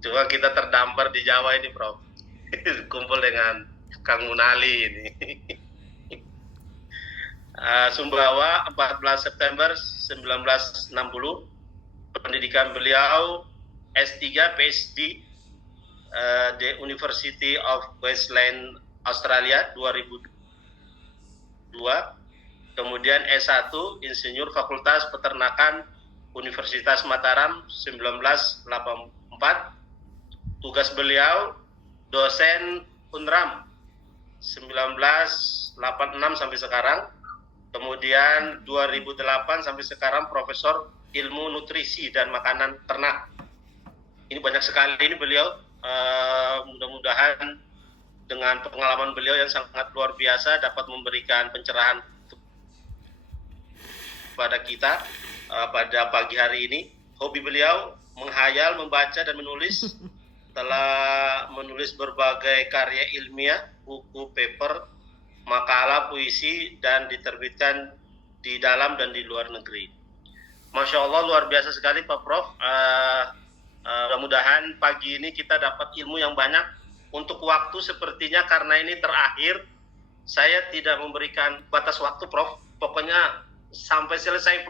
Cuma kita terdampar di Jawa ini, Prof. Kumpul dengan Kang Munali ini. Sumbawa 14 September 1960. Pendidikan beliau S3 PhD di University of Queensland Australia 2002. Kemudian S1 Insinyur Fakultas Peternakan Universitas Mataram 1984. Tugas beliau dosen UNRAM 1986 sampai sekarang. Kemudian 2008 sampai sekarang Profesor Ilmu Nutrisi dan Makanan Ternak. Ini banyak sekali ini beliau. Mudah-mudahan dengan pengalaman beliau yang sangat luar biasa dapat memberikan pencerahan kepada kita pada pagi hari ini. Hobi beliau menghayal, membaca, dan menulis. Telah menulis berbagai karya ilmiah, buku, paper, makalah, puisi, dan diterbitkan di dalam dan di luar negeri. Masya Allah, luar biasa sekali Pak Prof. Mudah-mudahan pagi ini kita dapat ilmu yang banyak. Untuk waktu sepertinya karena ini terakhir, saya tidak memberikan batas waktu Prof. Pokoknya sampai selesai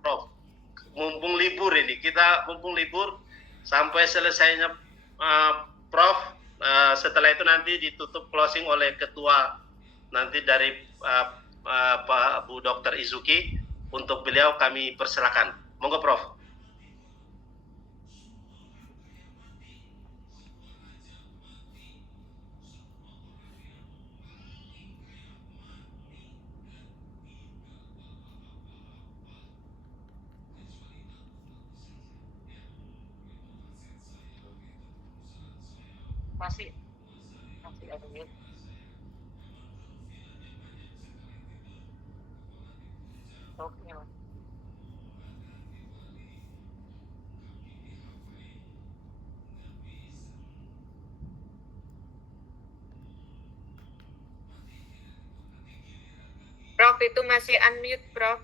Prof. Mumpung libur ini, kita mumpung libur sampai selesainya Prof. Setelah itu nanti ditutup closing oleh ketua nanti dari Pak Bu Dr. Izuki. Untuk beliau kami persilakan. Monggo Prof. Masih ada mute. Oke, Mas. Prof, itu masih unmute, Prof.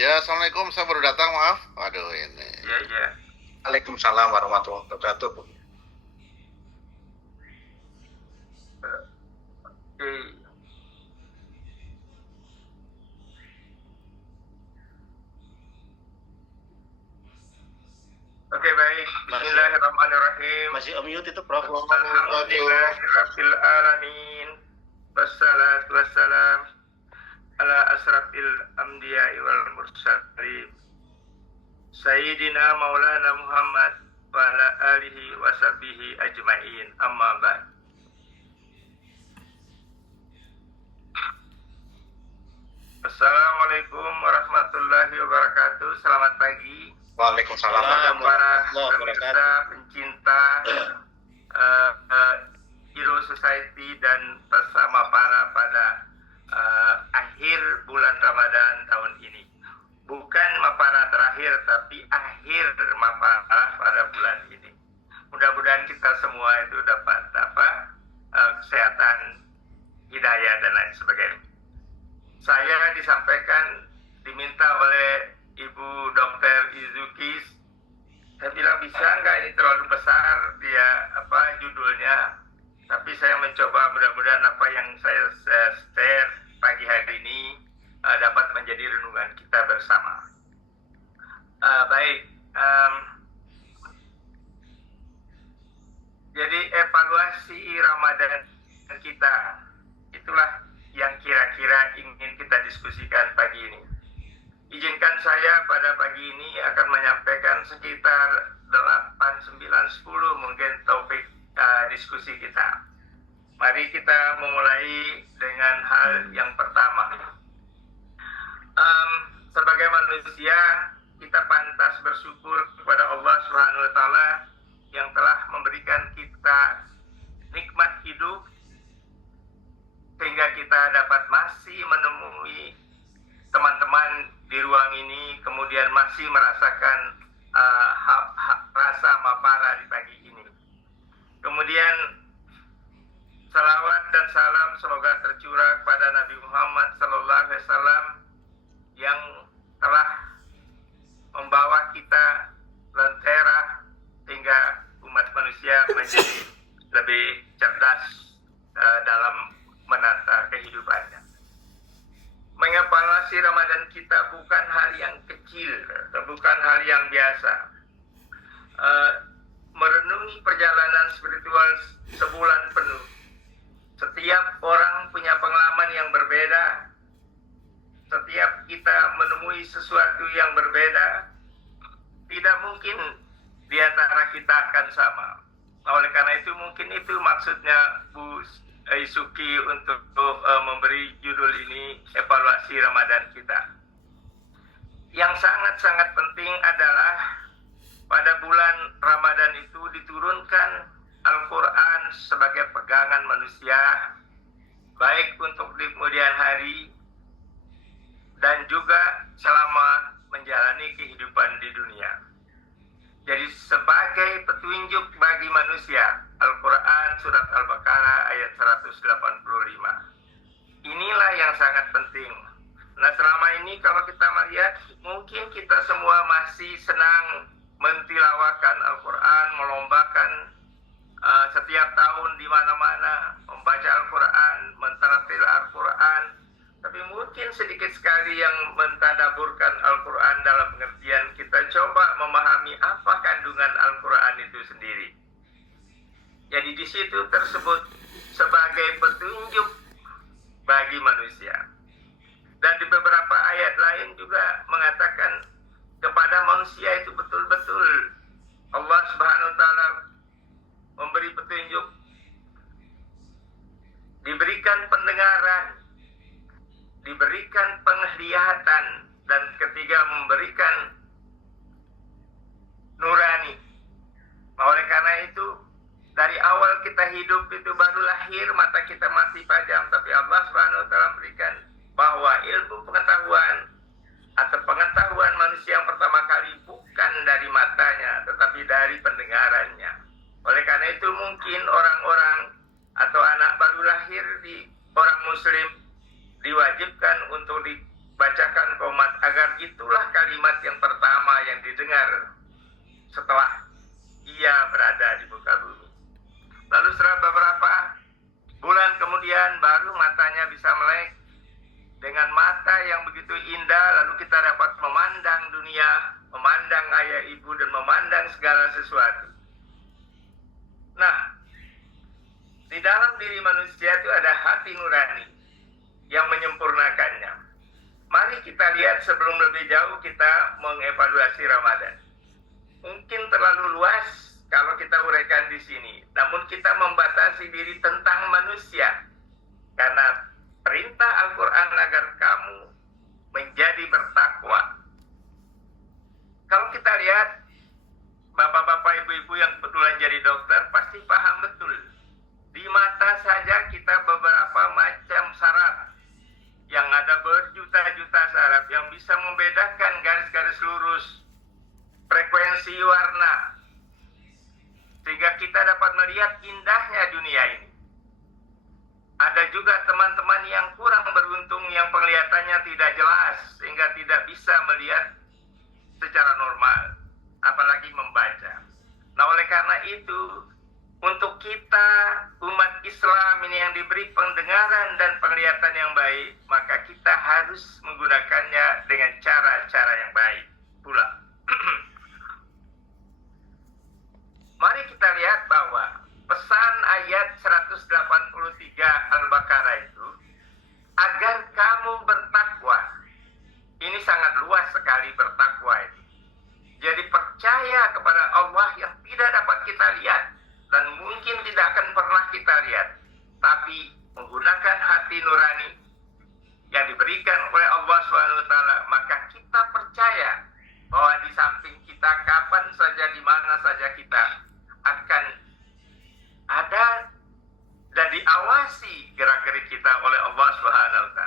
Ya, Assalamualaikum, saya baru datang, maaf. Waduh, ini. Ya. Waalaikumsalam warahmatullahi wabarakatuh. Oke, baik. Bismillahirrahmanirrahim. Masih mute itu Prof. Alhamdulillahirabbil alamin. Wassalatu wassalam ala asrafil anbiya'i wal mursalin. Sayyidina Maulana Muhammad wa ala alihi wa sahbihi ajma'in. Amma ba'd. Assalamualaikum warahmatullahi wabarakatuh. Selamat pagi. Waalaikumsalam. Kepada para pemirsa, pencinta Hero Society dan bersama para pada akhir bulan Ramadan tahun ini. Bukan mapara terakhir, tapi akhir mapara pada bulan ini. Mudah-mudahan kita semua itu dapat kesehatan, hidayah, dan lain sebagainya. Saya diminta oleh Ibu Dr. Izuki. Saya bilang, bisa nggak ini terlalu besar dia judulnya, tapi saya mencoba, mudah-mudahan apa yang saya share pagi hari ini dapat menjadi renungan kita bersama. Baik, jadi evaluasi Ramadan kita itulah yang kira-kira ingin kita diskusikan pagi ini. Izinkan saya pada pagi ini akan menyampaikan sekitar 8, 9, 10 mungkin topik diskusi kita. Mari kita memulai dengan hal yang pertama. Sebagai manusia, kita pantas bersyukur kepada Allah Subhanahu wa Ta'ala yang telah memberikan kita nikmat hidup sehingga kita dapat masih menemui teman-teman di ruang ini, kemudian masih merasakan rasa mapara di pagi ini. Kemudian semoga tercurah kepada Nabi Muhammad sallallahu alaihi wasallam yang telah membawa kita lentera hingga umat manusia menjadi lebih cerdas dalam menata kehidupannya. Mengevaluasi Ramadan kita bukan hal yang kecil, bukan hal yang biasa. Merenungi perjalanan spiritual sebulan penuh. Setiap orang punya pengalaman yang berbeda. Setiap kita menemui sesuatu yang berbeda. Tidak mungkin di antara kita akan sama. Oleh karena itu mungkin itu maksudnya Bu Isuki untuk memberi judul ini evaluasi Ramadan kita. Yang sangat-sangat penting adalah pada bulan Ramadan itu diturunkan Al-Quran sebagai pegangan manusia, baik untuk di kemudian hari dan juga selama menjalani kehidupan di dunia. Jadi sebagai petunjuk bagi manusia, Al-Quran surat Al-Baqarah ayat 185. Inilah yang sangat penting. Nah, selama ini kalau kita melihat, mungkin kita semua masih senang mentilawakan Al-Quran, melombakan setiap tahun di mana-mana, membaca Al-Quran, mentadabur Al-Quran. Tapi mungkin sedikit sekali yang mentadaburkan Al-Quran dalam pengertian kita coba memahami apa kandungan Al-Quran itu sendiri. Jadi di situ tersebut sebagai petunjuk bagi manusia. Dan di beberapa ayat lain juga mengatakan kepada manusia itu betul-betul Allah Subhanahu wa taala memberi petunjuk, diberikan pendengaran, diberikan penglihatan, dan ketiga memberikan nurani. Oleh karena itu dari awal kita hidup itu baru lahir mata kita masih tajam, tapi Allah Subhanahu wa taala berikan bahwa ilmu pengetahuan atau pengetahuan manusia yang pertama kali bukan dari matanya tetapi dari pendengarannya. Oleh karena itu mungkin orang-orang atau anak baru lahir di orang muslim diwajibkan untuk dibacakan qomat agar itulah kalimat yang pertama yang didengar setelah ia berada di muka bumi. Lalu setelah beberapa bulan kemudian baru matanya bisa melek dengan mata yang begitu indah, lalu kita dapat memandang dunia, memandang ayah ibu dan memandang segala sesuatu. Nah, di dalam diri manusia itu ada hati nurani yang menyempurnakannya. Mari kita lihat sebelum lebih jauh kita mengevaluasi Ramadan. Mungkin terlalu luas kalau kita uraikan di sini, namun kita membatasi diri tentang manusia. Karena perintah Al-Quran agar kamu menjadi bertakwa. Kalau kita lihat bapak-bapak, ibu-ibu yang kebetulan jadi dokter pasti paham betul. Di mata saja kita beberapa macam saraf yang ada berjuta-juta saraf yang bisa membedakan garis-garis lurus, frekuensi warna, sehingga kita dapat melihat indahnya dunia ini. Ada juga teman-teman yang kurang beruntung yang penglihatannya tidak jelas sehingga tidak bisa melihat secara normal, apalagi membaca. Nah, oleh karena itu, untuk kita umat Islam ini yang diberi pendengaran dan penglihatan yang baik, maka kita harus menggunakannya dengan cara-cara yang baik pula. Mari kita lihat bahwa pesan ayat 183 Al-Baqarah itu agar kamu bertakwa. Ini sangat luas sekali bertakwa itu. Jadi percaya kepada Allah yang tidak dapat kita lihat dan mungkin tidak akan pernah kita lihat, tapi menggunakan hati nurani yang diberikan oleh Allah SWT, maka kita percaya bahwa di samping kita kapan saja, di mana saja kita akan ada dan diawasi gerak-gerik kita oleh Allah SWT.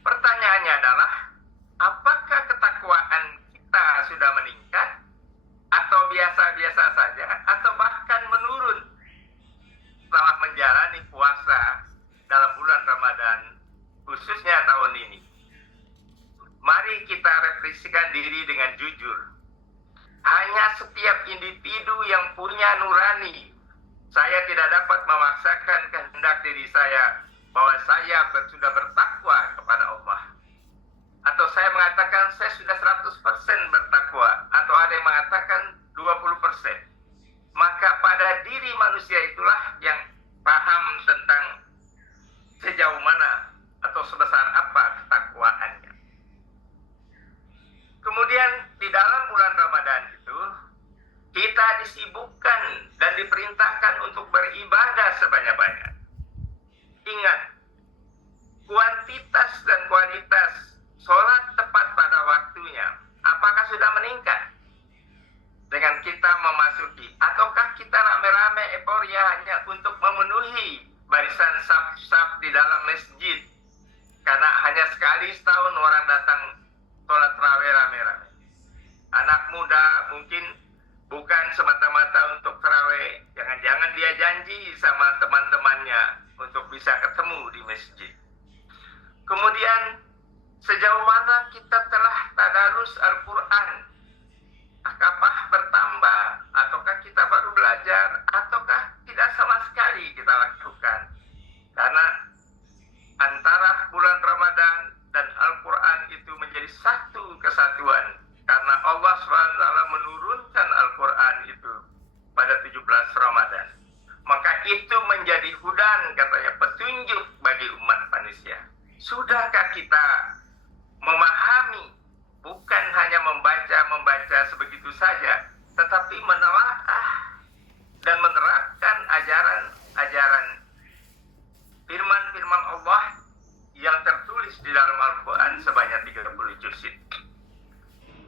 Pertanyaannya adalah, apakah ketakwaan kita sudah meningkat atau biasa-biasa saja atau bahkan menurun setelah menjalani puasa diri dengan jujur. Hanya setiap individu yang punya nurani. Saya tidak dapat memaksakan kehendak diri saya bahwa saya sudah bertakwa kepada Allah. Atau saya mengatakan saya sudah 100% bertakwa. Atau ada yang mengatakan 20%. Maka pada diri manusia itulah yang paham tentang sejauh mana atau sebesar apa ketakwaannya. Kemudian di dalam bulan Ramadan itu kita disibukkan dan diperintahkan untuk beribadah sebanyak-banyak. Ingat, kuantitas dan kualitas sholat tepat pada waktunya, apakah sudah meningkat dengan kita memasuki, ataukah kita rame-rame euforia hanya untuk memenuhi barisan saf-saf di dalam masjid, karena hanya sekali setahun orang datang sholat tarawih rame-rame. Anak muda mungkin bukan semata-mata untuk tarawih, jangan-jangan dia janji sama teman-temannya untuk bisa ketemu di masjid. Kemudian sejauh mana kita telah tadarus Al-Quran? Apakah bertambah? Ataukah kita baru belajar? Ataukah tidak sama sekali kita lakukan? Karena antara bulan Ramadan dan Al-Quran itu menjadi satu kesatuan. Karena Allah SWT menurunkan Al-Quran itu pada 17 Ramadan. Maka itu menjadi hudan, katanya, petunjuk bagi umat manusia. Sudahkah kita memahami, bukan hanya membaca sebegitu saja, tetapi menelaah dan menerapkan ajaran-ajaran firman-firman Allah yang tertulis di dalam Al-Quran sebanyak 30 juz.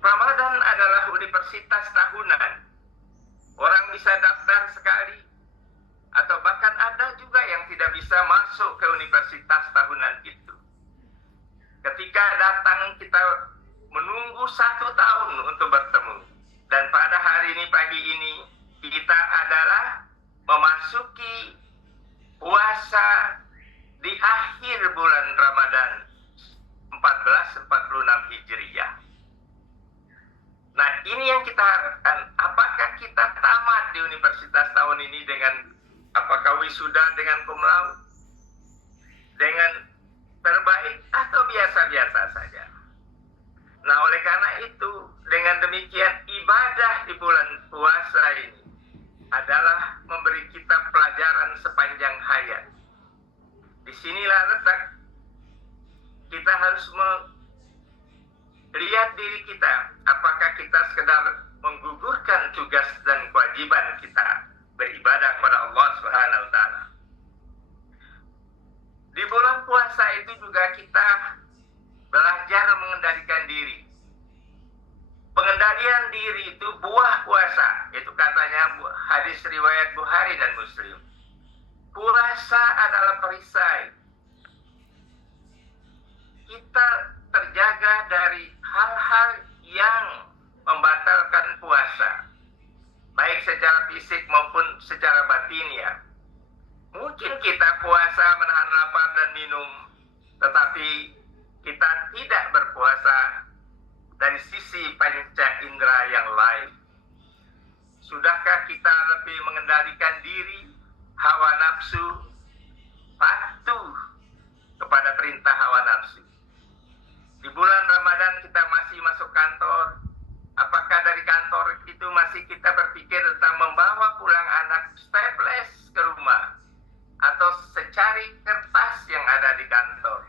Ramadan adalah universitas tahunan. Orang bisa daftar sekali, atau bahkan ada juga yang tidak bisa masuk ke universitas tahunan itu. Ketika datang kita menunggu 1 tahun untuk bertemu. Dan pada hari ini, pagi ini, kita adalah memasuki puasa di akhir bulan Ramadan 1446 Hijriah. Nah, ini yang kita harapkan. Apakah kita tamat di universitas tahun ini dengan, apakah wisuda dengan cum laude, dengan terbaik, atau biasa-biasa saja? Nah, oleh karena itu, dengan demikian ibadah di bulan puasa ini adalah memberi kita pelajaran sepanjang hayat. Disinilah letak kita harus melihat diri kita, apakah kita sekedar menggugurkan tugas dan kewajiban kita beribadah kepada Allah Subhanahu wa taala. Di bulan puasa itu juga kita belajar mengendalikan diri. Pengendalian diri itu buah puasa. Itu katanya hadis riwayat Bukhari dan Muslim. Puasa adalah perisai. Kita terjaga dari hal-hal yang membatalkan puasa, baik secara fisik maupun secara batiniah. Mungkin kita puasa menahan lapar dan minum, tetapi kita tidak berpuasa dari sisi panca indera yang lain. Sudahkah kita lebih mengendalikan diri, hawa nafsu, patuh kepada perintah hawa nafsu? Di bulan Ramadan kita masih masuk kantor. Apakah dari kantor itu masih kita berpikir tentang membawa pulang anak staples ke rumah? Atau secari kertas yang ada di kantor?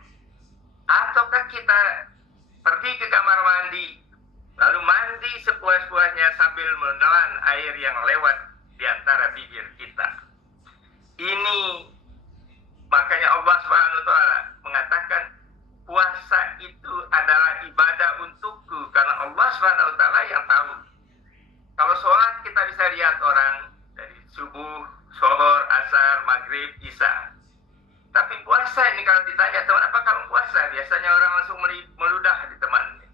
Ataukah kita pergi ke kamar mandi, lalu mandi sepuas-puasnya sambil menelan air yang lewat di antara bibir kita? Ini makanya Allah SWT mengatakan puasa itu adalah ibadah untukku, karena Allah SWT yang tahu. Kalau sholat kita bisa lihat orang dari subuh, zuhur, asar, maghrib, isya. Tapi puasa ini kalau ditanya, teman apa kamu puasa? Biasanya orang langsung meludah di temannya.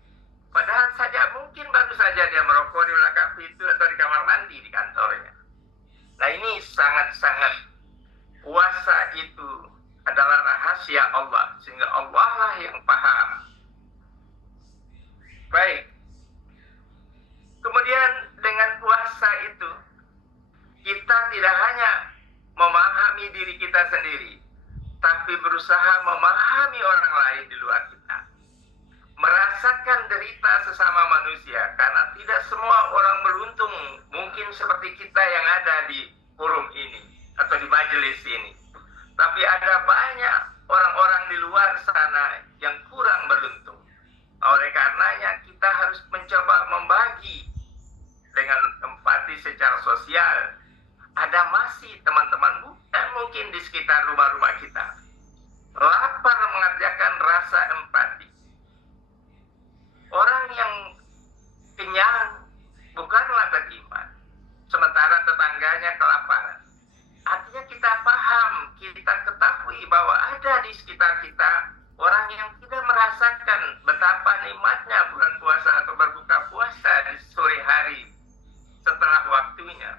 Padahal saja mungkin baru saja dia merokok di belakang pintu atau di kamar mandi di kantornya. Nah, ini sangat-sangat, puasa itu adalah rahasia Allah, sehingga Allah lah yang paham. Baik, Kemudian dengan puasa itu, kita tidak hanya memahami diri kita sendiri, tapi berusaha memahami orang lain di luar kita. Merasakan derita sesama manusia, karena tidak semua orang beruntung mungkin seperti kita yang ada di forum ini atau di majelis ini. Tapi ada banyak orang-orang di luar sana yang kurang beruntung. Oleh karenanya kita harus mencoba membagi dengan empati secara sosial. Ada masih teman-teman bukan mungkin di sekitar rumah-rumah kita lapar mengerjakan rasa empati. Orang yang kenyang bukanlah beriman, sementara tetangganya kelaparan. Artinya kita paham, kita ketahui bahwa ada di sekitar kita orang yang tidak merasakan betapa nikmatnya bulan puasa atau berbuka puasa di sore hari setelah waktunya.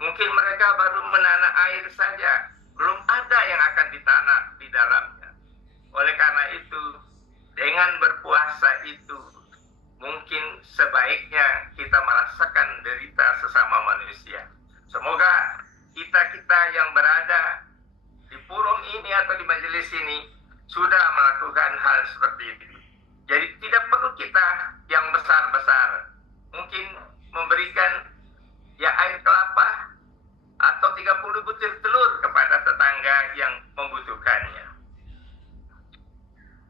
Mungkin mereka baru menanam air saja, belum ada yang akan ditanam di dalamnya. Oleh karena itu, dengan berpuasa itu, mungkin sebaiknya kita merasakan derita sesama manusia. Semoga kita-kita yang berada di forum ini atau di majelis ini sudah melakukan hal seperti itu. Jadi tidak perlu kita yang besar-besar, mungkin memberikan ya air kelapa atau 30 butir telur kepada tetangga yang membutuhkannya.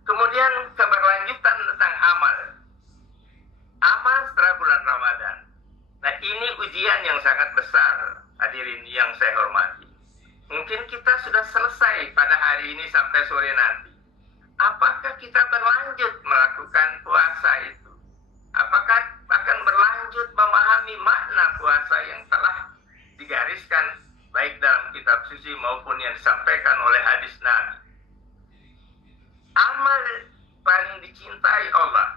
Kemudian keberlanjutan tentang amal. Amal setelah bulan Ramadan. Nah, ini ujian yang sangat besar, hadirin yang saya hormati. Mungkin kita sudah selesai pada hari ini sampai sore nanti. Apakah kita berlanjut melakukan puasa itu? Apakah akan berlanjut memahami makna puasa yang telah digariskan baik dalam kitab suci maupun yang disampaikan oleh hadis Nabi? Amal paling dicintai Allah.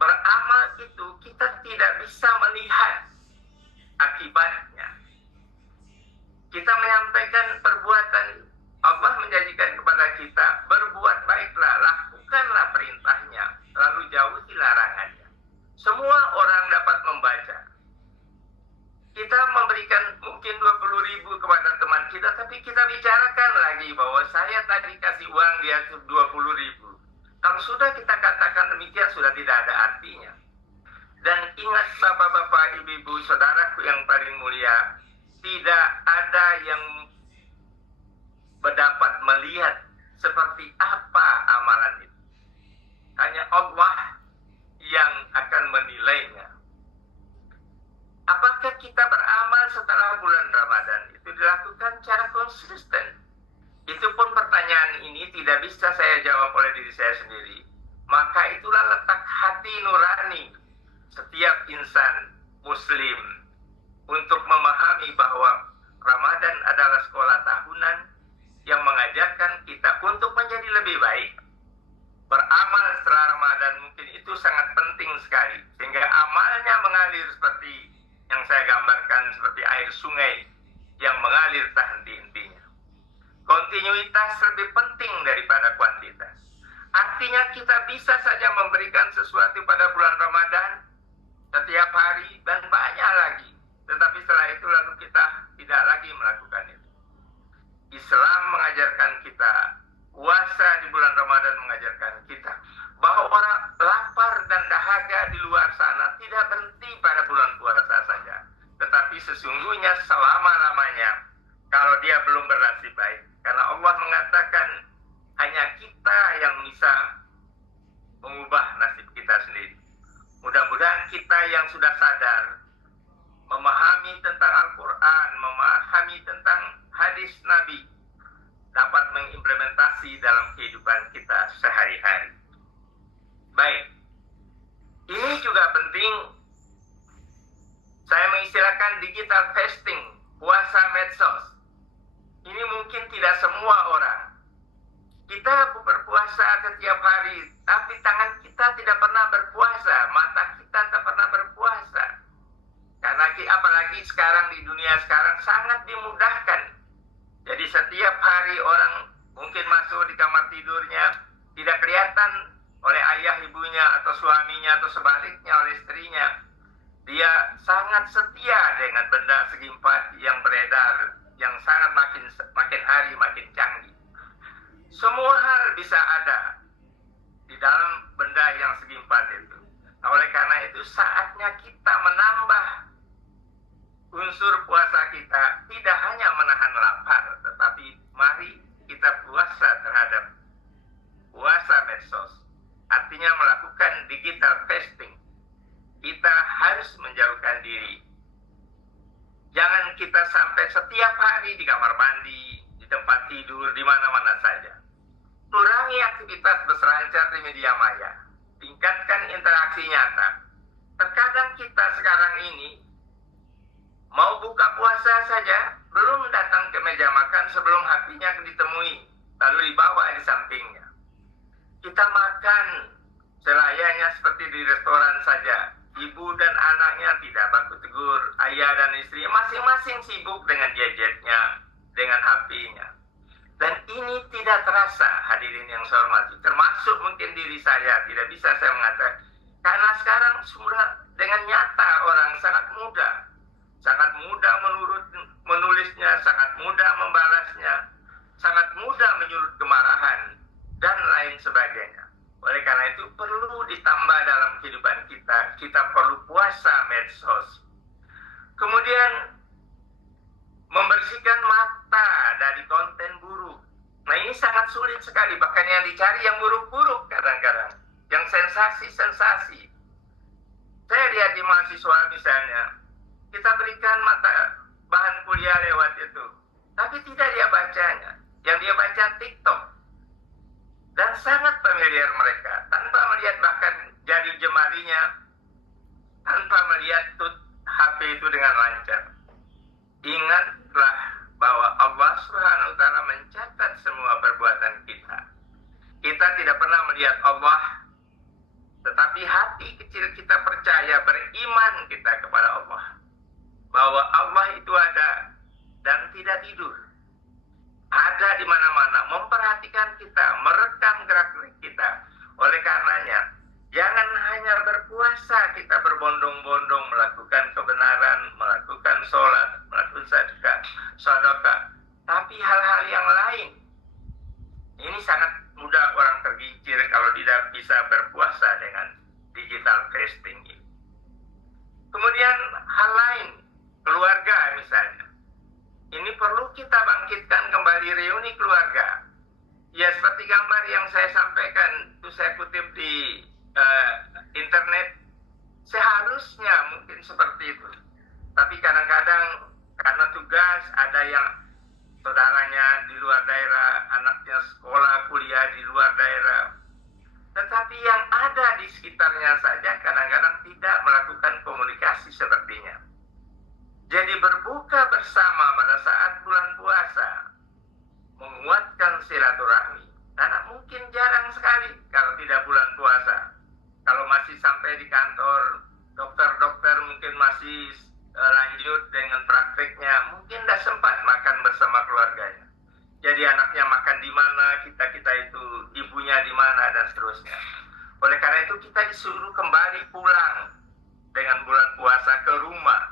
Beramal itu kita tidak bisa melihat akibatnya. Kita menyampaikan perbuatan, Allah menjanjikan kepada kita, berbuat baiklah, lakukanlah perintahnya, lalu jauhi larangannya. Semua orang dapat membaca. Kita memberikan mungkin 20.000 kepada teman kita, tapi kita bicarakan lagi bahwa saya tadi kasih uang dia 20.000. Kalau sudah kita katakan demikian, sudah tidak ada artinya. Dan ingat bapak-bapak, ibu-ibu, saudaraku yang paling mulia, tidak ada yang dapat melihat seperti apa amalan itu. Hanya Allah yang akan menilainya. Apakah kita beramal setelah bulan Ramadan? Itu dilakukan secara konsisten. Itu pun pertanyaan ini tidak bisa saya jawab oleh diri saya sendiri. Maka itulah letak hati nurani setiap insan muslim untuk memahami bahwa Ramadan adalah sekolah tahunan yang mengajarkan kita untuk menjadi lebih baik. Beramal setelah Ramadan mungkin itu sangat penting sekali, sehingga amalnya mengalir seperti yang saya gambarkan, seperti air sungai yang mengalir tak henti-hentinya. Kontinuitas lebih penting daripada kuantitas. Artinya kita bisa saja memberikan sesuatu pada bulan Ramadan setiap hari dan banyak lagi. Tetapi setelah itu lalu kita tidak lagi melakukan itu. Islam mengajarkan kita, puasa di bulan Ramadan mengajarkan kita, bahwa orang lapar dan dahaga di luar sana tidak berhenti pada bulan puasa saja. Tetapi sesungguhnya selama-lamanya, kalau dia belum bernasib baik. Karena Allah mengatakan, hanya kita yang bisa mengubah nasib kita sendiri. Mudah-mudahan kita yang sudah sadar, memahami tentang Al-Quran, memahami tentang hadis Nabi, dapat mengimplementasi dalam kehidupan kita sehari-hari. Baik, ini juga penting. Saya mengistilahkan digital fasting, puasa medsos. Ini mungkin tidak semua orang. Kita berpuasa setiap hari, tapi tangan kita tidak pernah berpuasa, mata kita tak pernah berpuasa. Karena apalagi sekarang di dunia sekarang sangat dimudahkan. Jadi setiap hari orang mungkin masuk di kamar tidurnya, tidak kelihatan oleh ayah ibunya atau suaminya atau sebaliknya oleh istrinya. dia sangat setia dengan benda segi empat yang beredar, yang sangat makin hari makin canggih. Semua hal bisa ada di dalam benda yang segi empat itu. Nah, oleh karena itu saatnya kita menambah unsur puasa kita, tidak hanya menahan lapar, tetapi mari kita puasa terhadap puasa medsos. Artinya melakukan digital fasting. Kita harus menjauhkan diri. Jangan kita sampai setiap hari di kamar mandi, di tempat tidur, di mana-mana saja. Kurangi aktivitas berselancar di media maya. Tingkatkan interaksi nyata. Terkadang kita sekarang ini mau buka puasa saja, belum datang ke meja makan sebelum hatinya ditemui, lalu dibawa di sampingnya. Kita makan selayaknya seperti di restoran saja. Ibu dan anaknya tidak baku tegur, ayah dan istri masing-masing sibuk dengan gadgetnya, dengan HP-nya. Dan ini tidak terasa, hadirin yang saya hormati, termasuk mungkin diri saya, tidak bisa saya mengatakan. Karena sekarang sudah dengan nyata orang sangat mudah menulisnya, sangat mudah membalasnya, sangat mudah menyulut kemarahan, dan lain sebagainya. Oleh karena itu perlu ditambah dalam kehidupan kita. Kita perlu puasa medsos. Kemudian membersihkan mata dari konten buruk. Nah, ini sangat sulit sekali. Bahkan yang dicari yang buruk-buruk kadang-kadang. Yang sensasi-sensasi. Saya lihat di mahasiswa misalnya. Kita berikan mata bahan kuliah lewat itu. Tapi tidak dia bacanya. Yang dia baca TikTok. Dan sangat familiar mereka, tanpa melihat bahkan jari jemarinya, tanpa melihat HP itu dengan lancar. Ingatlah bahwa Allah Subhanahu wa Ta'ala mencatat semua perbuatan kita. Kita tidak pernah melihat Allah, tetapi hati kecil kita percaya, beriman kita kepada Allah, bahwa Allah itu ada dan tidak tidur. Ada di mana-mana, memperhatikan kita, merekam gerak-gerik kita. Oleh karenanya, jangan hanya berpuasa kita berbondong-bondong melakukan kebenaran, melakukan sholat, melakukan sedekah, tapi hal-hal yang lain. Ini sangat mudah orang tergelincir kalau tidak bisa berpuasa dengan digital fasting ini. Kemudian hal lain, keluarga misalnya. Ini perlu kita bangkitkan kembali reuni keluarga. Ya, seperti gambar yang saya sampaikan, itu saya kutip di internet. Seharusnya mungkin seperti itu. Tapi kadang-kadang karena tugas, ada yang saudaranya di luar daerah, anaknya sekolah, kuliah di luar daerah. Tetapi yang ada di sekitarnya saja kadang-kadang tidak melakukan komunikasi sepertinya. Jadi berbuka bersama pada saat bulan puasa, menguatkan silaturahmi. Karena mungkin jarang sekali kalau tidak bulan puasa. Kalau masih sampai di kantor, dokter-dokter mungkin masih lanjut dengan prakteknya, mungkin tidak sempat makan bersama keluarganya. Jadi anaknya makan di mana, kita itu ibunya di mana, dan seterusnya. Oleh karena itu kita disuruh kembali pulang dengan bulan puasa ke rumah,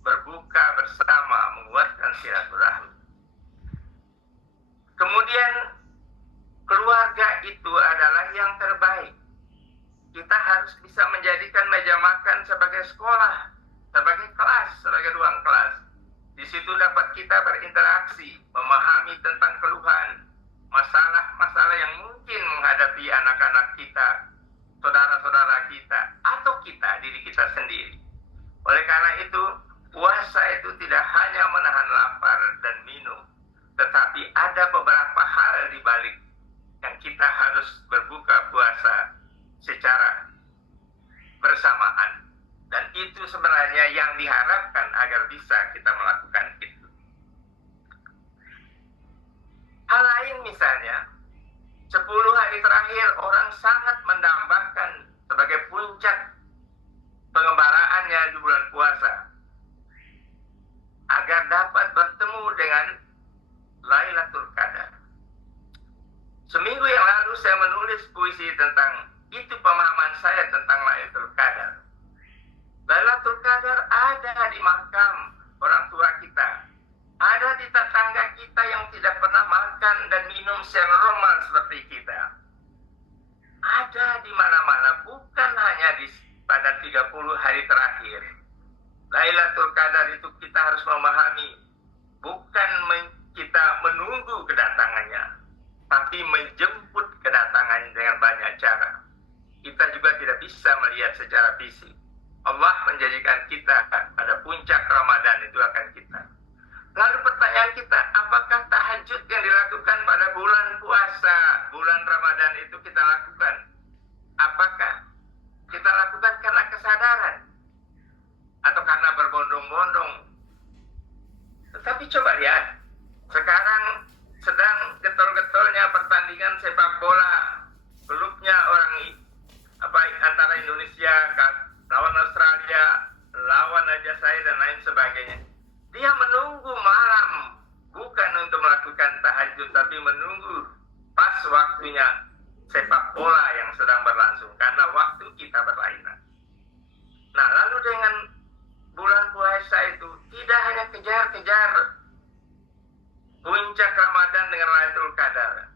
berbuka bersama, menguatkan silaturahmi. Kemudian keluarga itu adalah yang terbaik. Kita harus bisa menjadikan meja makan sebagai sekolah, sebagai kelas, sebagai ruang kelas. Di situ dapat kita berinteraksi, memahami tentang keluhan, masalah-masalah yang mungkin menghadapi anak-anak kita, saudara-saudara kita, atau kita, diri kita sendiri. Oleh karena itu, puasa itu tidak hanya menahan lapar dan minum, tetapi ada beberapa hal di balik yang kita harus berbuka puasa secara bersamaan. Dan itu sebenarnya yang diharapkan agar bisa kita melakukan itu. Hal lain misalnya, 10 hari terakhir orang sangat mendambakan sebagai puncak pengembaraannya di bulan puasa, agar dapat bertemu dengan Lailatul Qadar. Seminggu yang lalu saya menulis puisi tentang itu, pemahaman saya tentang Lailatul Qadar. Lailatul Qadar ada di makam orang tua kita. Ada di tetangga kita yang tidak pernah makan dan minum secara normal seperti kita. Ada di mana-mana, bukan hanya pada 30 hari terakhir. Lailatul Qadar itu kita harus memahami, bukan kita menunggu kedatangannya, tapi menjemput kedatangannya dengan banyak cara. Kita juga tidak bisa melihat secara fisik. Allah menjadikan kita pada puncak Ramadan itu akan kita. Lalu pertanyaan kita, apakah tahajud yang dilakukan pada bulan puasa, bulan Ramadan itu kita lakukan? Apakah kita lakukan karena kesadaran? Atau karena berbondong-bondong? Tetapi coba lihat, sekarang sedang getol-getolnya pertandingan sepak bola. Klubnya antara Indonesia lawan Australia, lawan Aljazair dan lain sebagainya. Dia menunggu malam, bukan untuk melakukan tahajud, tapi menunggu pas waktunya sepak bola yang sedang berlangsung, karena waktu kita berlainan. Nah, lalu dengan bulan puasa itu tidak hanya kejar-kejar puncak Ramadan dengan Lailatul Qadar.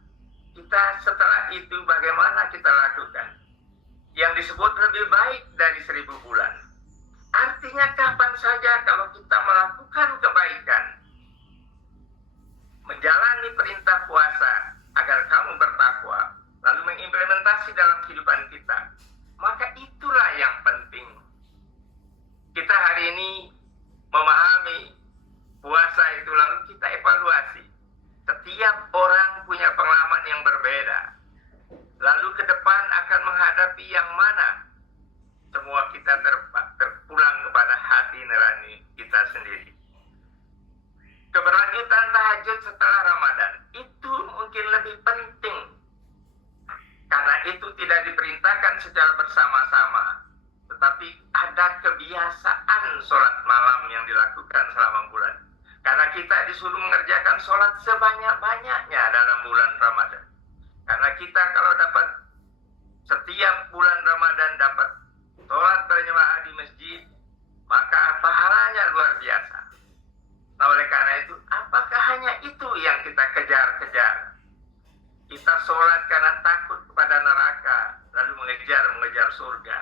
Kita setelah itu bagaimana kita lakukan? Yang disebut lebih baik dari 1000 bulan. Artinya kapan saja kalau kita melakukan kebaikan, menjalani perintah puasa agar kamu bertakwa, lalu mengimplementasi dalam kehidupan kita, maka itulah yang penting. Kita hari ini memahami puasa itu, lalu kita evaluasi. Setiap orang punya pengalaman yang berbeda. Lalu ke depan akan menghadapi yang mana? Semua kita terpulang kepada hati nurani kita sendiri. Keberlanjutan tahajud setelah Ramadan itu mungkin lebih penting, karena itu tidak diperintahkan secara bersama-sama, tetapi ada kebiasaan sholat malam yang dilakukan selama bulan. Karena kita disuruh mengerjakan sholat sebanyak-banyaknya dalam bulan Ramadan. Karena kita kalau dapat setiap bulan Ramadan dapat sholat berjamaah di masjid, maka pahalanya luar biasa. Nah, oleh karena itu, apakah hanya itu yang kita kejar-kejar? Kita sholat karena takut kepada neraka, lalu mengejar surga.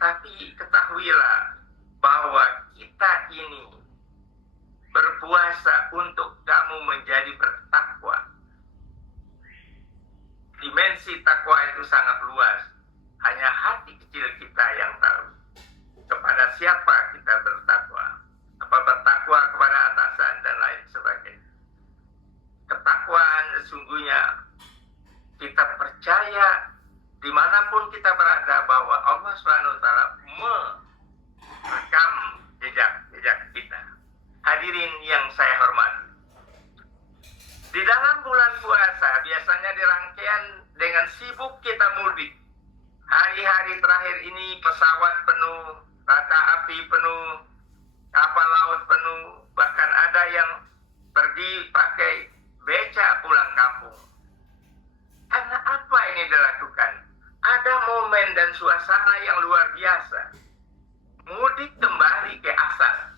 Tapi ketahuilah bahwa kita ini berpuasa untuk kamu menjadi bertakwa. Dimensi takwa itu sangat luas. Hanya hati kecil kita yang tahu kepada siapa kita bertakwa. Apa bertakwa kepada atasan dan lain sebagainya. Ketakwaan sesungguhnya kita percaya dimanapun kita berada bahwa Allah SWT merekam jejak kita. Hadirin yang saya hormati, di dalam bulan puasa biasanya dirangkaian dengan sibuk kita mudik. Hari-hari terakhir ini pesawat penuh, kereta api penuh, kapal laut penuh, bahkan ada yang pergi pakai beca pulang kampung. Karena apa ini dilakukan? Ada momen dan suasana yang luar biasa. Mudik kembali ke asal.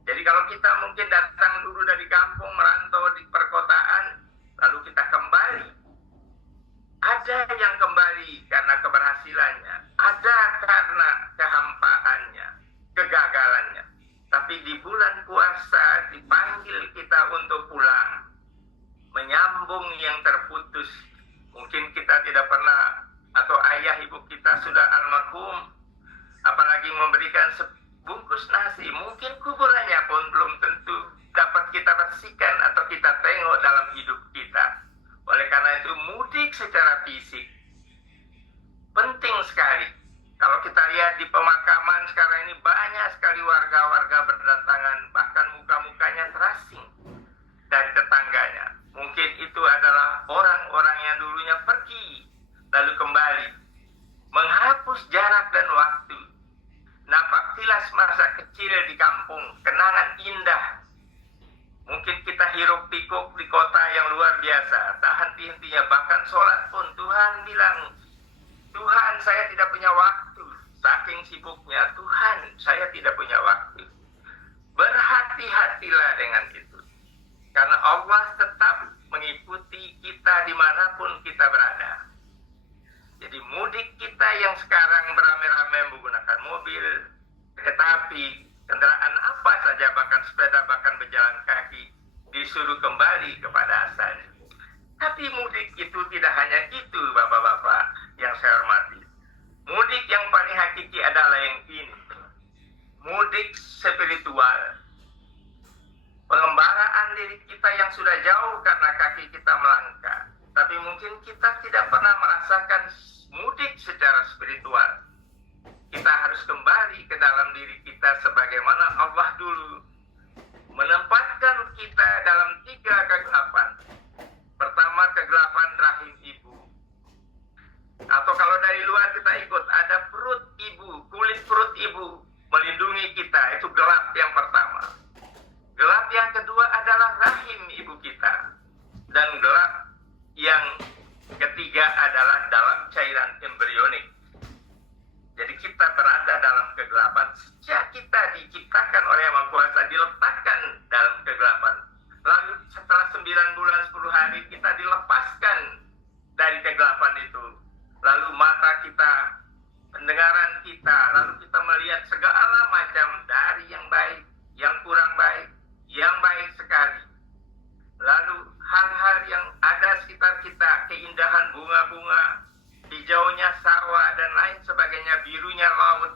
Jadi kalau kita mungkin datang dulu dari kampung, merantau di perkotaan, lalu kita kembali. Ada yang kembali karena keberhasilannya, ada karena kehampaannya, kegagalannya. Tapi di bulan puasa dipanggil kita untuk pulang, menyambung yang terputus. Mungkin kita tidak pernah, atau ayah ibu kita sudah almarhum, apalagi memberikan bungkus nasi, mungkin kuburannya pun belum tentu dapat kita bersihkan atau kita tengok dalam hidup kita. Oleh karena itu mudik secara fisik penting sekali. Kalau kita lihat di pemakaman sekarang ini banyak sekali warga-warga berdatangan, bahkan muka-mukanya terasing dari tetangganya. Mungkin itu adalah orang-orang yang dulunya pergi lalu kembali, menghapus jarak dan waktu. Nampak tilas masa kecil di kampung, kenangan indah. Mungkin kita hiruk pikuk di kota yang luar biasa, tak henti-hentinya, bahkan sholat pun Tuhan bilang, Tuhan saya tidak punya waktu, saking saking sibuknya, Tuhan, saya tidak punya waktu. Berhati-hatilah dengan itu. Karena Allah tetap mengikuti kita dimanapun kita berada. Jadi mudik kita yang sekarang beramai-ramai menggunakan mobil, kereta api, kendaraan apa saja, bahkan sepeda, bahkan berjalan kaki, disuruh kembali kepada asalnya. Tapi mudik itu tidak hanya itu, Bapak-Bapak yang saya hormati. Mudik yang paling hakiki adalah yang ini. Mudik spiritual. Pengembaraan diri kita yang sudah jauh karena kaki kita melangkah. Tapi mungkin kita tidak pernah merasakan mudik secara spiritual. Kita harus kembali ke dalam diri kita sebagaimana Allah dulu menempatkan kita dalam 3 kegelapan. Pertama, kegelapan rahim ibu. Atau kalau dari luar kita ikut, ada perut ibu, kulit perut ibu melindungi kita. Itu gelap yang pertama. Gelap yang kedua adalah rahim ibu kita. Dan gelap yang ketiga adalah dalam cairan embrionik. Jadi kita berada dalam kegelapan. Sejak kita diciptakan oleh Yang Maha Kuasa, diletakkan dalam kegelapan. Lalu setelah 9 bulan 10 hari kita dilepaskan dari kegelapan itu. Lalu mata kita, pendengaran kita, lalu kita melihat segala macam dari yang baik, yang kurang baik, yang baik sekali. Lalu hal-hal yang ada sekitar kita, keindahan bunga-bunga, hijaunya sawah dan lain sebagainya, birunya laut,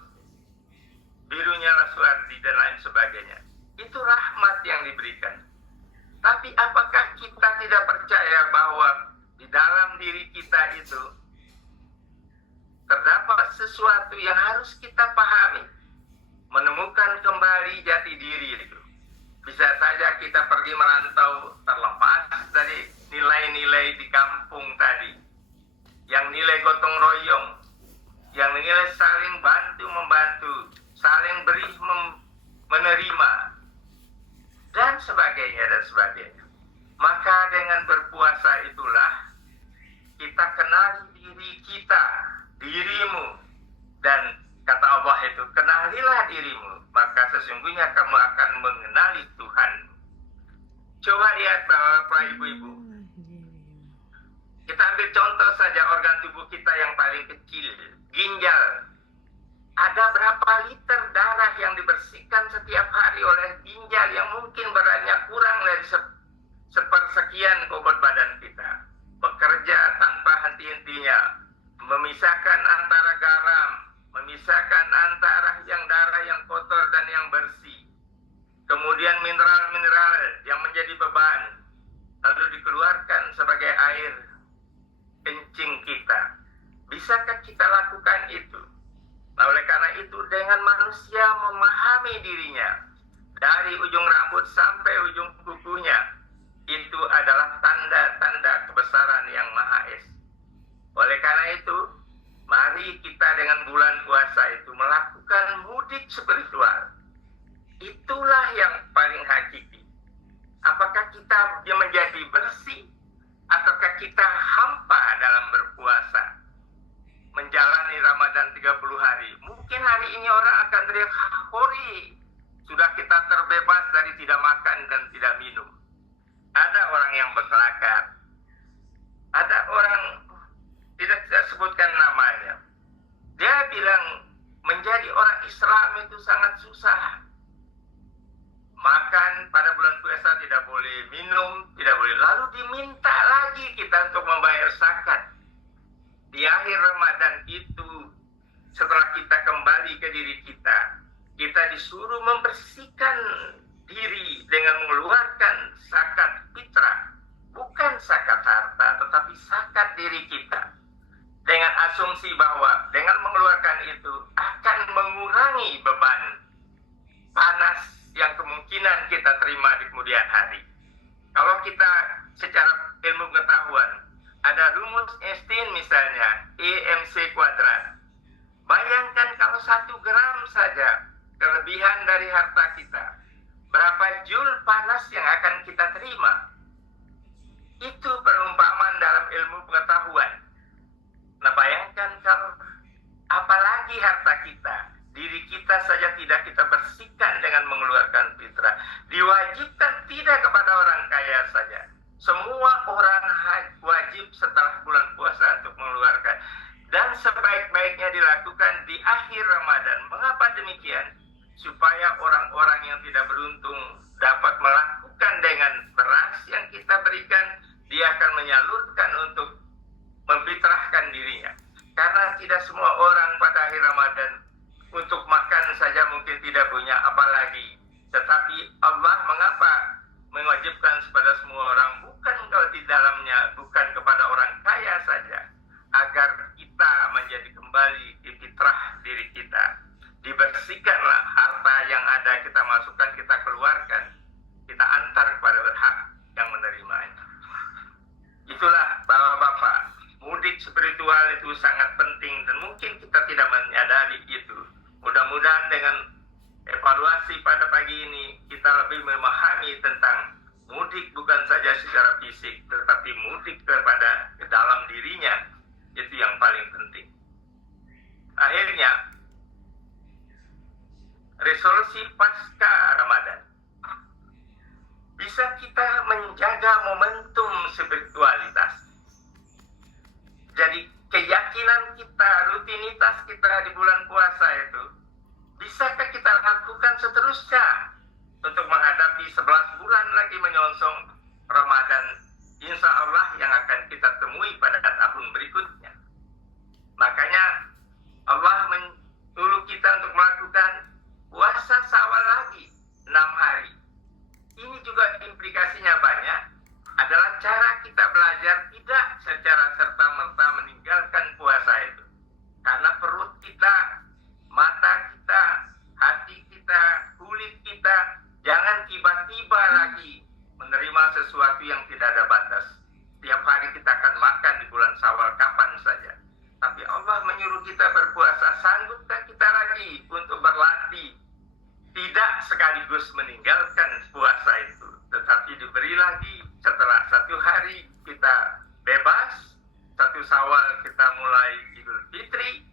birunya Rasuardi dan lain sebagainya. Itu rahmat yang diberikan. Tapi apakah kita tidak percaya bahwa di dalam diri kita itu terdapat sesuatu yang harus kita pahami, menemukan kembali jati diri itu. Bisa saja kita pergi merantau terlepas dari nilai-nilai di kampung tadi, yang nilai gotong royong, yang nilai saling bantu-membantu, saling beri menerima, dan sebagainya dan sebagainya. Maka dengan berpuasa itulah kita kenali diri kita, dirimu, dan kata Allah itu, kenalilah dirimu, maka sesungguhnya kamu akan mengenali Tuhan. Coba lihat Bapak Ibu-Ibu, kita ambil contoh saja organ tubuh kita yang paling kecil, ginjal. Ada berapa liter darah yang dibersihkan setiap hari oleh ginjal yang mungkin beratnya kurang dari sepersekian bobot badan kita. Bekerja tanpa henti-hentinya, memisahkan antara garam, memisahkan antara yang darah yang kotor dan yang bersih. Kemudian mineral-mineral yang menjadi beban, lalu dikeluarkan sebagai air kencing kita. Bisakah kita lakukan itu? Nah, oleh karena itu dengan manusia memahami dirinya dari ujung rambut sampai ujung kukunya, itu adalah tanda-tanda kebesaran Yang Maha Esa. Oleh karena itu, mari kita dengan bulan puasa itu melakukan mudik spiritual. Itulah yang paling hakiki. Apakah kita menjadi bersih ataukah kita hampa dalam berpuasa, menjalani Ramadan 30 hari? Mungkin hari ini orang akan teriak, "Hori, sudah kita terbebas dari tidak makan dan tidak minum." Ada orang yang berkelakar. Ada orang, tidak saya sebutkan namanya. Dia bilang menjadi orang Islam itu sangat susah. Makan pada bulan puasa tidak boleh, minum tidak boleh. Lalu diminta lagi kita untuk membayar zakat. Di akhir Ramadan itu, setelah kita kembali ke diri kita, kita disuruh membersihkan diri dengan mengeluarkan zakat fitrah. Bukan zakat harta, tetapi zakat diri kita. Dengan asumsi bahwa dengan mengeluarkan itu akan mengurangi beban panas yang kemungkinan kita terima di kemudian hari. Kalau kita secara ilmu pengetahuan, ada rumus Einstein misalnya, EMC kuadrat. Bayangkan kalau 1 gram saja kelebihan dari harta kita, berapa joule panas yang akan kita terima? Itu perumpamaan dalam ilmu pengetahuan. Nah, bayangkan kalau apalagi lagi harta kita. Diri kita saja tidak kita bersihkan dengan mengeluarkan fitrah. Diwajibkan tidak kepada orang kaya saja. Semua orang wajib setelah bulan puasa untuk mengeluarkan. Dan sebaik-baiknya dilakukan di akhir Ramadan. Mengapa demikian? Supaya orang-orang yang tidak beruntung dapat melakukan dengan beras yang kita berikan, dia akan menyalurkan untuk memfitrahkan dirinya. Karena tidak semua orang pada akhir Ramadan untuk makan saja mungkin tidak punya, apalagi. Tetapi Allah mengapa mewajibkan kepada semua orang, bukan kalau di dalamnya, bukan kepada orang kaya saja, agar kita menjadi kembali di fitrah diri kita. Dibersihkanlah harta yang ada, kita masukkan, kita keluarkan, kita antar kepada berhak yang menerimanya. Itulah Bapak-Bapak, mudik spiritual itu sangat penting dan mungkin kita tidak menyadari itu. Mudah-mudahan dengan evaluasi pada pagi ini kita lebih memahami tentang mudik bukan saja secara fisik, tetapi mudik kepada ke dalam dirinya. Itu yang paling penting. Akhirnya, resolusi pasca Ramadan. Bisa kita menjaga momentum spiritualitas. Jadi keyakinan kita, rutinitas kita di bulan puasa itu, bisakah kita lakukan seterusnya untuk menghadapi 11 bulan lagi menyongsong Ramadan, insya Allah yang akan kita temui pada tahun berikutnya. Makanya Allah menyuruh kita untuk melakukan puasa Syawal lagi 6 hari. Ini juga implikasinya banyak, adalah cara kita belajar tidak secara serta-merta meninggalkan puasa itu. Karena perut kita, mata kita, hati kita, kulit kita, jangan tiba-tiba lagi menerima sesuatu yang tidak ada batas. Tiap hari kita akan makan di bulan Syawal kapan saja. Tapi Allah menyuruh kita berpuasa, sanggupkah kita lagi untuk berlatih? Tidak sekaligus meninggalkan puasa itu, tetapi diberi lagi setelah 1 hari kita bebas, 1 Syawal kita mulai Idul Fitri,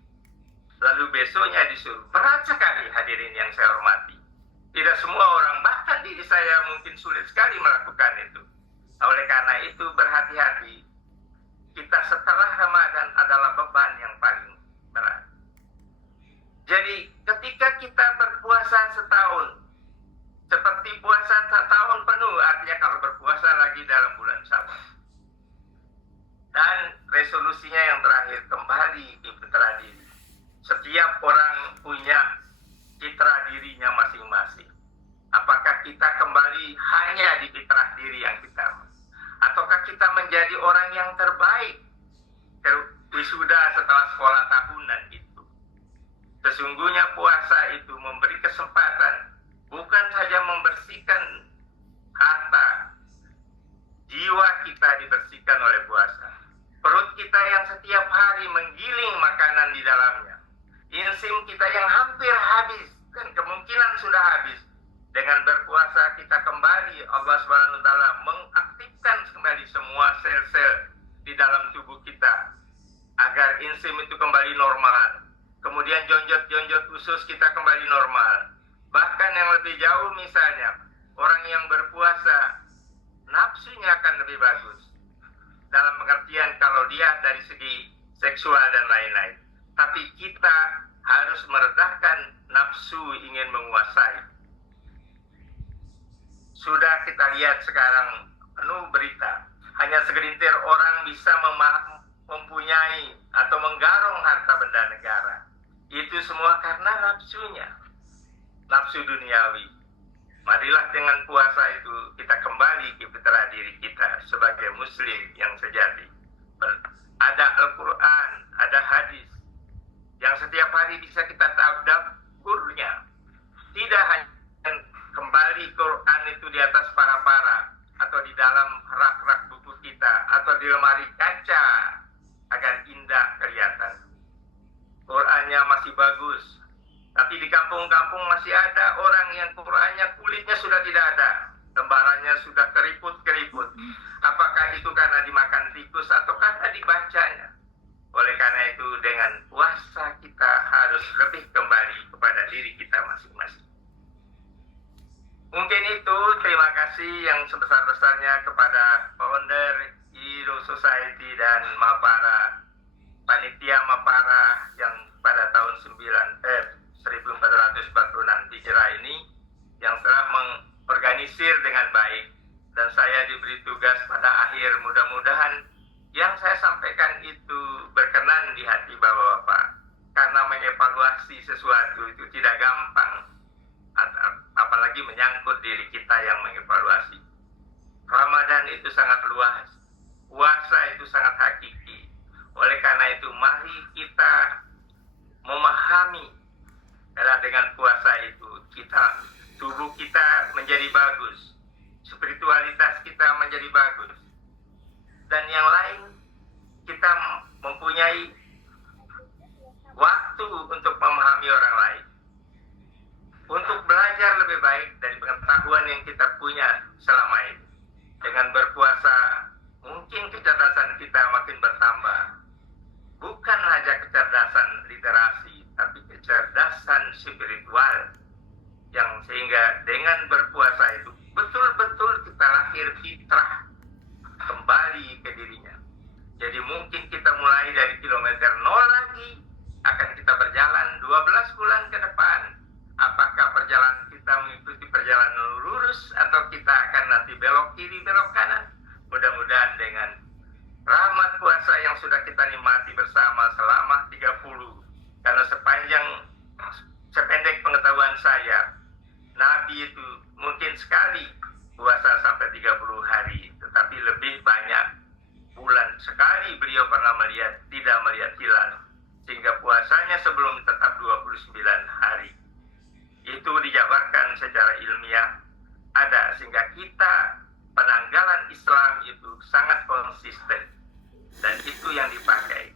lalu besoknya disuruh. Berat sekali hadirin yang saya hormati. Tidak semua orang, bahkan diri saya mungkin sulit sekali melakukan itu. Oleh karena itu berhati-hati. Kita setelah Ramadan adalah beban yang paling berat. Jadi ketika kita berpuasa setahun, seperti puasa setahun penuh, artinya kalau berpuasa lagi dalam bulan Syawal. Dan resolusinya yang terakhir, kembali di fitrah diri. Setiap orang punya citra dirinya masing-masing. Apakah kita kembali hanya di fitrah diri yang kita, ataukah kita menjadi orang yang terbaik wisuda setelah sekolah tahunan itu? Sesungguhnya puasa itu memberi kesempatan bukan saja membersihkan harta, jiwa kita dibersihkan oleh puasa. Perut kita yang setiap hari menggiling makanan di dalamnya, insim kita yang hampir habis dan kemungkinan sudah habis. Dengan berpuasa kita kembali, Allah SWT mengaktifkan kembali semua sel-sel di dalam tubuh kita agar insim itu kembali normal. Kemudian jonjot-jonjot usus kita kembali normal. Bahkan yang lebih jauh misalnya, orang yang berpuasa nafsunya akan lebih bagus. Dalam pengertian kalau dia dari segi seksual dan lain-lain. Tapi kita harus meredahkan nafsu ingin menguasai. Sudah kita lihat sekarang penuh berita. Hanya segelintir orang bisa mempunyai atau menggarong harta benda negara. Itu semua karena nafsunya. Nafsu duniawi. Marilah dengan puasa itu kita kembali ke fitrah diri kita sebagai muslim yang sejati. Ada Al-Quran, ada hadis yang setiap hari bisa kita tadaburnya. Tidak hanya kembali Quran itu di atas para-para atau di dalam rak-rak buku kita atau di lemari kaca agar indah kelihatan. Qurannya masih bagus, tapi di kampung-kampung masih ada orang yang Qurannya kulitnya sudah tidak ada, lembarannya sudah keriput-keriput. Apakah itu karena dimakan tikus atau karena dibacanya? Oleh karena itu dengan puasa kita harus lebih kembali kepada diri kita masing-masing. Mungkin itu, terima kasih yang sebesar-besarnya kepada founder Hero Society dan Mapara, panitia Mapara yang pada tahun 1446 Hijrah ini yang telah mengorganisir dengan baik, dan saya diberi tugas pada akhir. Mudah-mudahan yang saya sampaikan itu berkenan di hati Bapak-Bapak, karena mengevaluasi sesuatu itu tidak gampang, apalagi menyangkut diri kita yang mengevaluasi. Ramadan itu sangat luas, puasa itu sangat hakiki. Oleh karena itu mari kita memahami, karena dengan puasa itu tubuh kita menjadi bagus, spiritualitas kita menjadi bagus, dan yang lain kita mempunyai waktu untuk memahami orang lain, untuk belajar lebih baik dari pengetahuan yang kita punya selama ini. Dengan berpuasa mungkin kecerdasan kita makin bertambah, bukan saja kecerdasan literasi, tapi kecerdasan spiritual, yang sehingga dengan berpuasa itu betul-betul kita lahir fitrah kembali ke dirinya. Jadi mungkin kita mulai dari kilometer 0 lagi, akan kita berjalan 12 bulan ke depan. Apakah perjalanan kita mengikuti perjalanan lurus atau kita akan nanti belok kiri, belok kanan? Mudah-mudahan dengan rahmat puasa yang sudah kita nikmati bersama selama 30, karena sependek pengetahuan saya, Nabi itu mungkin sekali puasa sampai 30 hari, tetapi lebih banyak bulan. Sekali beliau pernah tidak melihat hilal, sehingga puasanya sebelum tetap 29 hari. Itu dijabarkan secara ilmiah ada, sehingga kita penanggalan Islam itu sangat konsisten, dan itu yang dipakai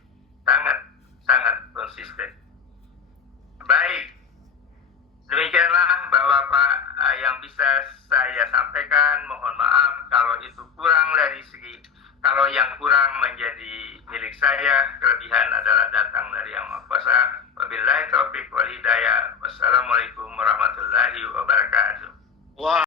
sangat konsisten. Baik, demikianlah Bapak-Bapak yang bisa saya sampaikan. Mohon maaf kalau itu kurang dari segi, kalau yang kurang menjadi milik saya, kelebihan adalah datang dari Yang Maha Kuasa. Wabillahi taufiq wal hidayah. Wassalamualaikum warahmatullahi wabarakatuh. Wah.